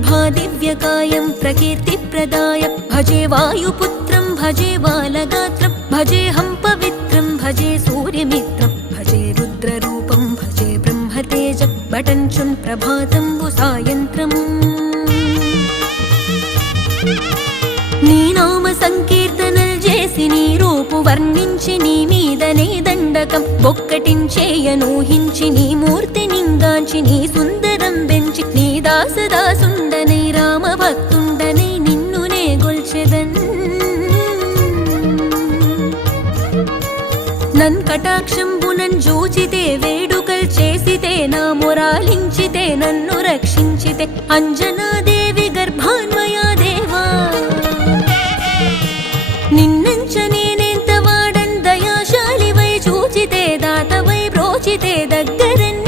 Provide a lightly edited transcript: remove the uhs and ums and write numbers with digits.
ప్రభాదివ్యకాయం ప్రకీర్తిప్రదాయ భజే వాయుపుత్రం భజే బాలగాత్రం భజేహం పవిత్రం భజే సూర్యమిత్రం భజే రుద్రరూపం భజే బ్రహ్మతేజం బటంచున్ ప్రభాతంబు సాయంత్రము నీ నామ సంకీర్తనల్ చేసి నీ రూపు వర్ణించి నీ మీదనే దండకం బొక్కటించేయనూహించి నీ మూర్తి నింగాంచి నీ సుందరం బెంచి నీ దాసదాసుండనై రామ భక్తుండనై నిన్నునే గొల్చెదన్ నన్ కటాక్షంబునన్ జూచితే వేడుకల్ చేసితే నా మొరాలించితే నన్ను రక్షించితే అంజనా